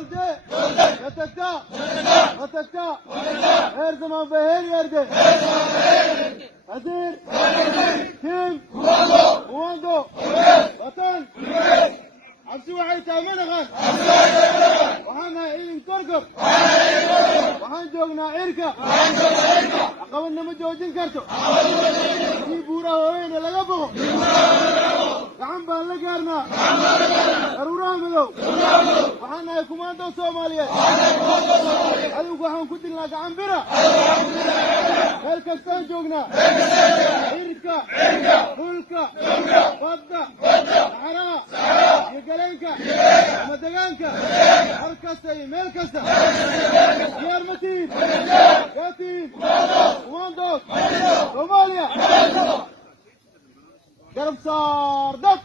Gölge. Yatakta. Her zaman ve her yerde. Hazır. Kim? Komando. Vatan. Absi waxay taamanagaan. Waxaan nahay ciidan korkor. Waxaan joognaa cirka. Caqabadna ma joojin karto. Haddii buuraha haweenka laga bogo. Gacan baan la gaarnaa. Daruuraha madow. Waxaan nahay kumaando Soomaaliyeed. Adigu waxaan ku dilnaa gacan bira. Meel kastaan joognaa. Cirka. Dhulka. Badda. Saxaraha. Iyo galeenka. Ama deegaanka. Har kasta iyo meel kasta. Diyaar ma tihiin? Yaa tihiin? Kumaandoos. Soomaaliya. Garab saar dad.